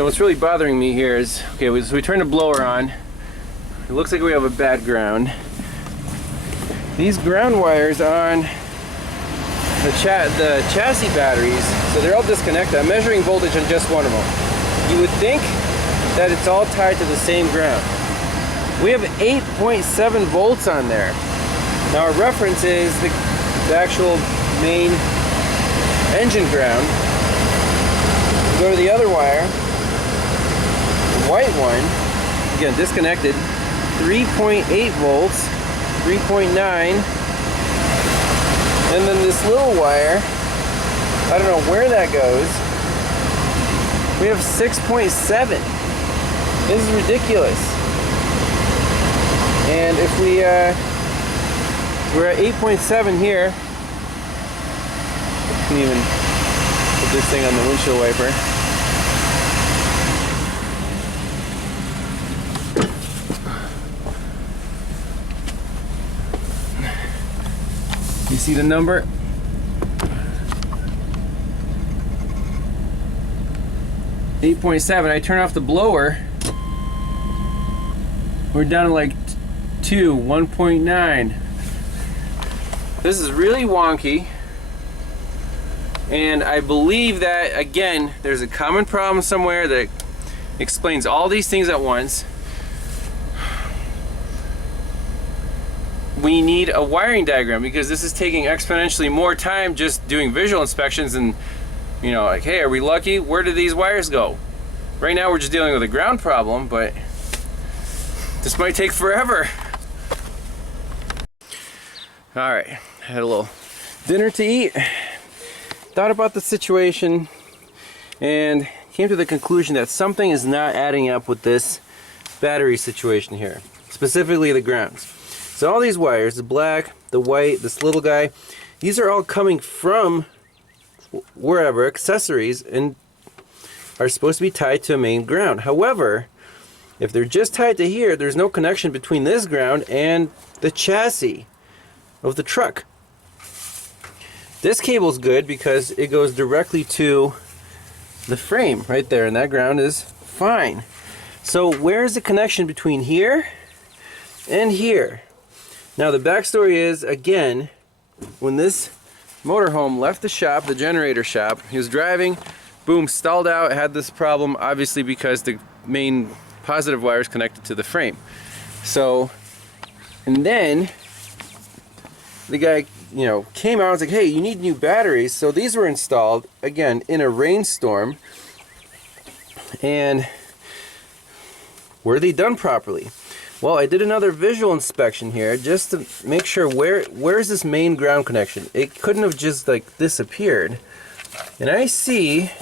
So what's really bothering me here is, okay, so we turn the blower on. It looks like we have a bad ground. These ground wires on the chassis batteries, so they're all disconnected. I'm measuring voltage on just one of them. You would think that it's all tied to the same ground. We have 8.7 volts on there. Now our reference is the actual main engine ground. Go to the other wire, the white one, again disconnected, 3.8 volts, 3.9, and then this little wire, I don't know where that goes, we have 6.7. This is ridiculous. And if we're at 8.7 here, I can even put this thing on the windshield wiper. You see the number? .7. I turn off the blower. We're down to like 1.9. This is really wonky. And I believe that, again, there's a common problem somewhere that explains all these things at once. We need a wiring diagram because this is taking exponentially more time just doing visual inspections and, you know, like, hey, are we lucky? Where did these wires go? Right now we're just dealing with a ground problem, but this might take forever. All right, I had a little dinner to eat, thought about the situation, and came to the conclusion that something is not adding up with this battery situation here, specifically the grounds. So all these wires, the black, the white, this little guy, these are all coming from wherever, accessories, and are supposed to be tied to a main ground. However, if they're just tied to here, there's no connection between this ground and the chassis of the truck. This cable's good because it goes directly to the frame right there, and that ground is fine. So where's the connection between here and here? Now the backstory is, again, when this motorhome left the shop, the generator shop, he was driving, boom, stalled out, had this problem, obviously because the main positive wire is connected to the frame. So, and then the guy, you know, came out and was like, hey, you need new batteries. So these were installed, again, in a rainstorm. And were they done properly? Well, I did another visual inspection here just to make sure where's this main ground connection. It couldn't have just like disappeared. And I see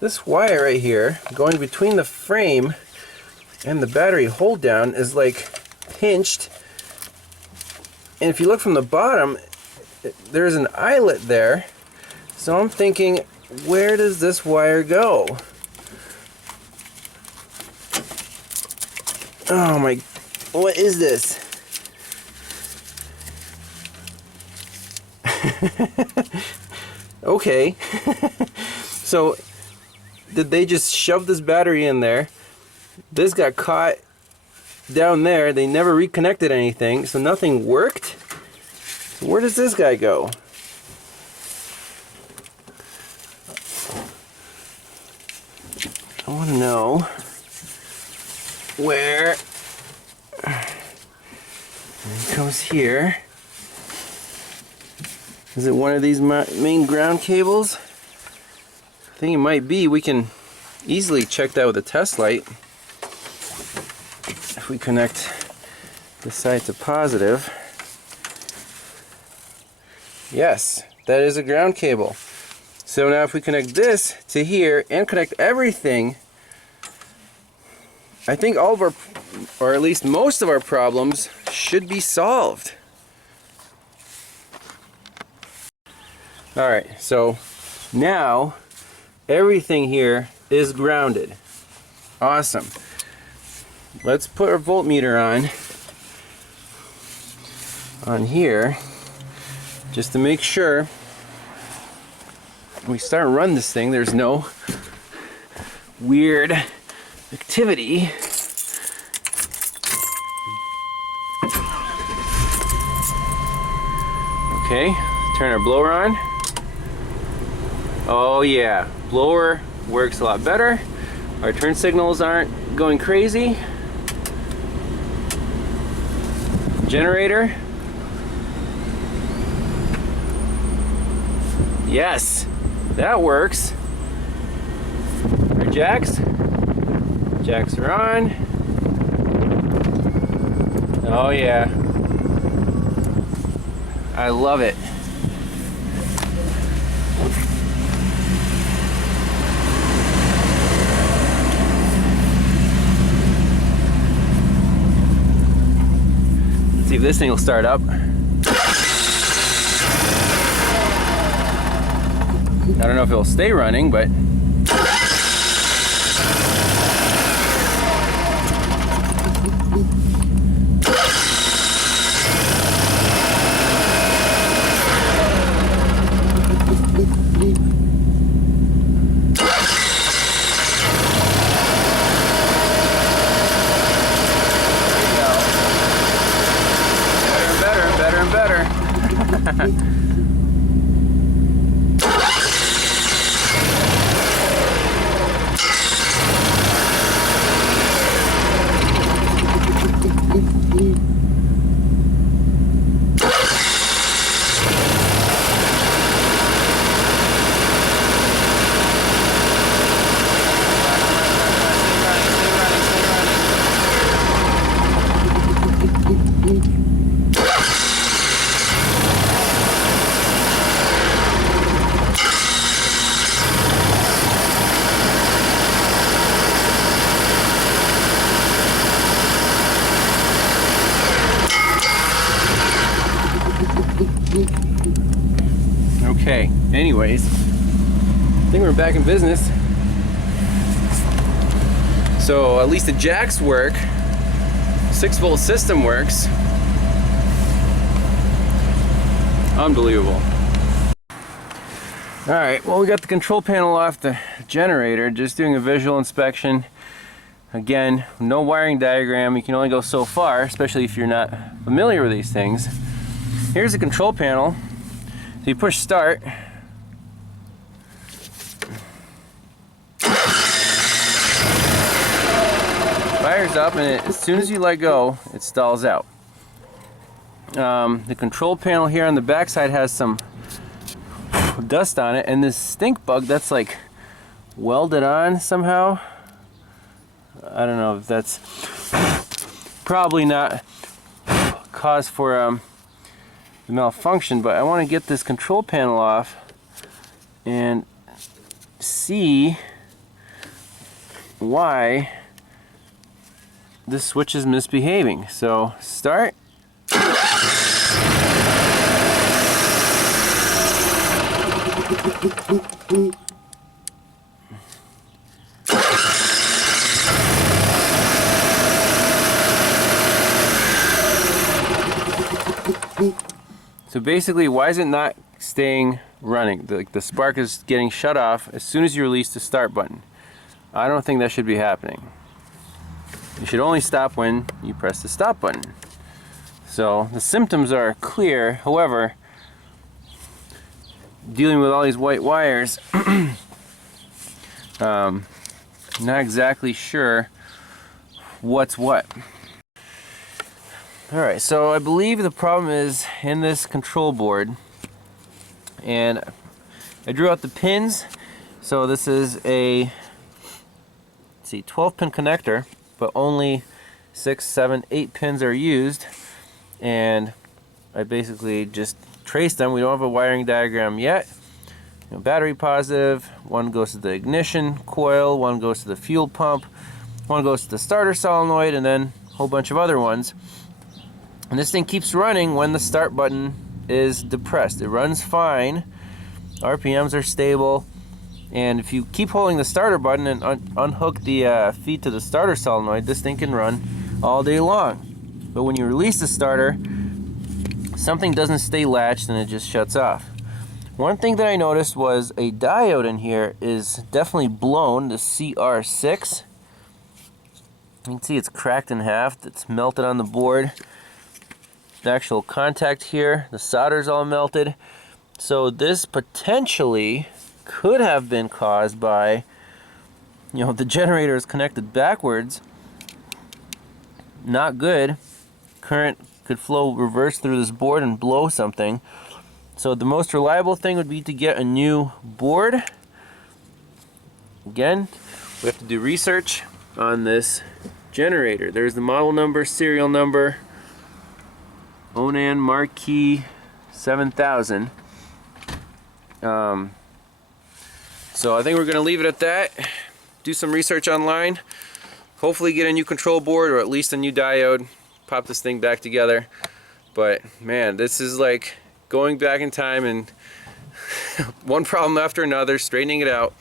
this wire right here going between the frame and the battery hold down is like pinched. And if you look from the bottom, there's an eyelet there. So I'm thinking, where does this wire go? Oh my, what is this? Okay. So, did they just shove this battery in there? This got caught down there. They never reconnected anything, so nothing worked. So where does this guy go? I want to know where. It comes here. Is it one of these main ground cables? I think it might be. We can easily check that with a test light. If we connect this side to positive. Yes, that is a ground cable. So now if we connect this to here and connect everything, I think all of our, or at least most of our problems should be solved. Alright, so now everything here is grounded. Awesome. Let's put our voltmeter on here just to make sure we start and run this thing. There's no weird activity. Okay, turn our blower on. Oh yeah, blower works a lot better. Our turn signals aren't going crazy. Generator. Yes, that works. Our jacks are on. Oh yeah, I love it. Let's see if this thing will start up. I don't know if it'll stay running, but better and better. Okay, anyways, I think we're back in business. So at least the jacks work. 6-volt system works. Unbelievable. Alright, well, we got the control panel off the generator, just doing a visual inspection. Again, no wiring diagram. You can only go so far, especially if you're not familiar with these things. Here's the control panel. So you push start. Fires up, and as soon as you let go, it stalls out. The control panel here on the back side has some dust on it, and this stink bug that's like welded on somehow. I don't know if that's probably not cause for the malfunction, but I want to get this control panel off and see why this switch is misbehaving. So start. So basically, why is it not staying running? The spark is getting shut off as soon as you release the start button. I don't think that should be happening. You should only stop when you press the stop button. So the symptoms are clear. However, dealing with all these white wires, not exactly sure what's what. Alright, so I believe the problem is in this control board, and I drew out the pins. So this is a, let's see, 12-pin connector, but only 6, 7, 8 pins are used, and I basically just traced them. We don't have a wiring diagram yet. You know, battery positive, one goes to the ignition coil, one goes to the fuel pump, one goes to the starter solenoid, and then a whole bunch of other ones. And this thing keeps running when the start button is depressed. It runs fine, RPMs are stable, and if you keep holding the starter button and unhook the feed to the starter solenoid, this thing can run all day long. But when you release the starter, something doesn't stay latched and it just shuts off. One thing that I noticed was a diode in here is definitely blown, the CR6. You can see it's cracked in half, it's melted on the board. The actual contact here, the solder's all melted. So this potentially could have been caused by, you know, the generator is connected backwards. Not good. Current could flow reverse through this board and blow something. So the most reliable thing would be to get a new board. Again, we have to do research on this generator. There's the model number, serial number, Onan Marquee 7000. So I think we're going to leave it at that. Do some research online. Hopefully get a new control board or at least a new diode. Pop this thing back together. But man, this is like going back in time and one problem after another, straightening it out.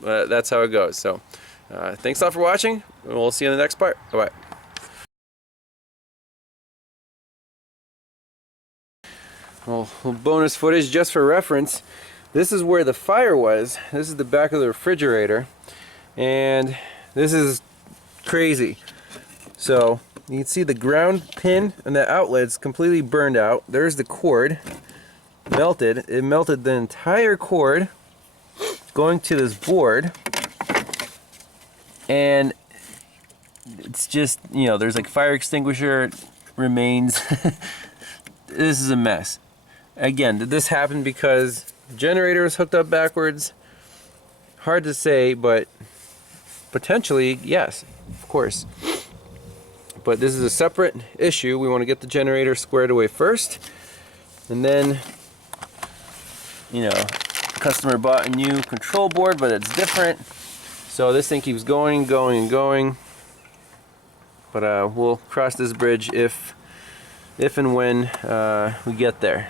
That's how it goes. So thanks a lot for watching. We'll see you in the next part. Bye-bye. Well, bonus footage just for reference. This is where the fire was. This is the back of the refrigerator. And this is crazy. So you can see the ground pin and the outlet's completely burned out. There's the cord. Melted. It melted the entire cord going to this board. And it's just, you know, there's like fire extinguisher remains. This is a mess. Again, did this happen because the generator was hooked up backwards? Hard to say, but potentially, yes, of course. But this is a separate issue. We want to get the generator squared away first. And then, you know, the customer bought a new control board, but it's different. So this thing keeps going, going, and going. But we'll cross this bridge if and when we get there.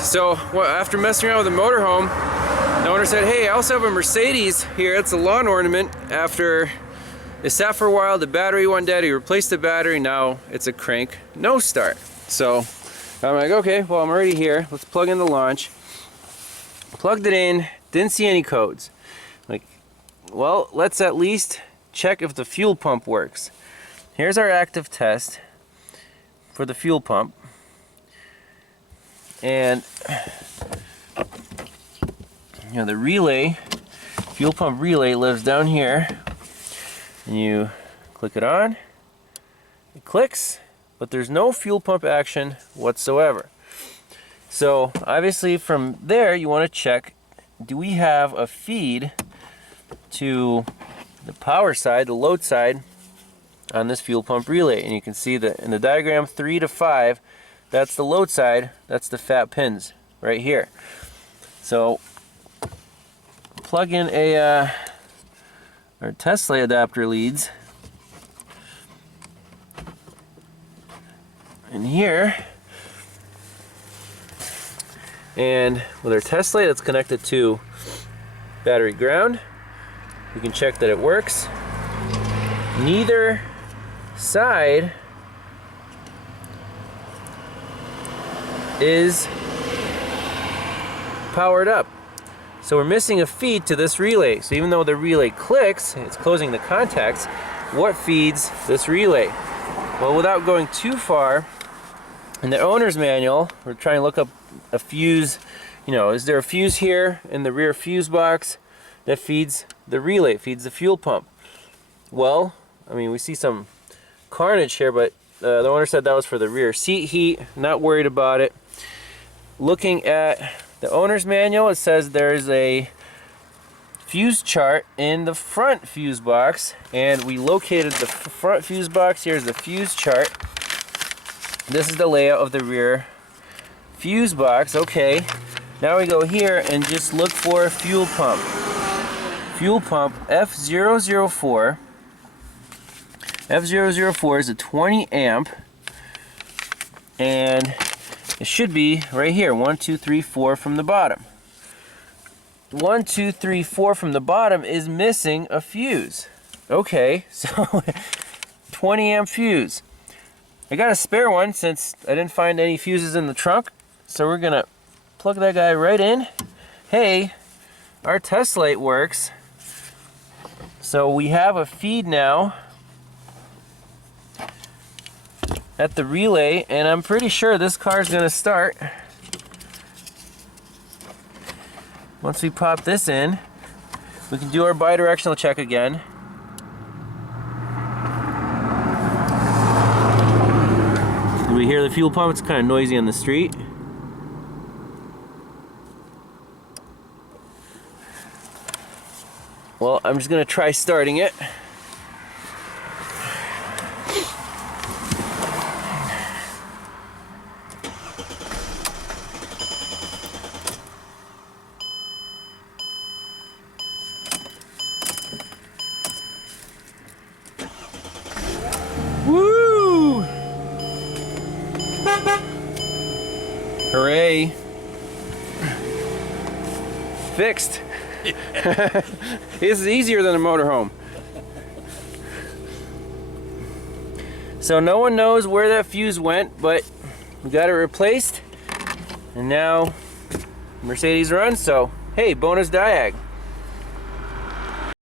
So after messing around with the motorhome, the owner said, hey, I also have a Mercedes here. It's a lawn ornament. After it sat for a while, the battery went dead. He replaced the battery. Now it's a crank no start. So I'm like, okay, well, I'm already here. Let's plug in the launch. Plugged it in, didn't see any codes. Like, well, let's at least check if the fuel pump works. Here's our active test for the fuel pump. And you know, the relay, fuel pump relay lives down here. And you click it on, it clicks, but there's no fuel pump action whatsoever. So obviously from there you want to check, do we have a feed to the power side, the load side on this fuel pump relay? And you can see that in the diagram 3 to 5, that's the load side, that's the fat pins right here. So plug in our Tesla adapter leads in here, and with our test light that's connected to battery ground, we can check that it works. Neither side is powered up. So we're missing a feed to this relay. So even though the relay clicks, it's closing the contacts, what feeds this relay? Well, without going too far, in the owner's manual, we're trying to look up a fuse. You know, is there a fuse here in the rear fuse box that feeds the relay, feeds the fuel pump? Well, I mean, we see some carnage here, but the owner said that was for the rear seat heat. Not worried about it. Looking at the owner's manual, it says there's a fuse chart in the front fuse box, and we located the front fuse box. Here's the fuse chart. This is the layout of the rear fuse box. Okay, now we go here and just look for fuel pump. Fuel pump F004. F004 is a 20 amp, and it should be right here, 1, 2, 3, 4 from the bottom. 1, 2, 3, 4 from the bottom is missing a fuse. Okay, so 20 amp fuse. I got a spare one since I didn't find any fuses in the trunk. So we're gonna plug that guy right in. Hey, our test light works. So we have a feed now at the relay, and I'm pretty sure this car's gonna start. Once we pop this in, we can do our bidirectional check again. Do we hear the fuel pump? It's kind of noisy on the street. Well, I'm just gonna try starting it. Woo! Hooray! Fixed. This is easier than a motorhome. So no one knows where that fuse went, but we got it replaced, and now Mercedes runs. So hey, bonus Diag.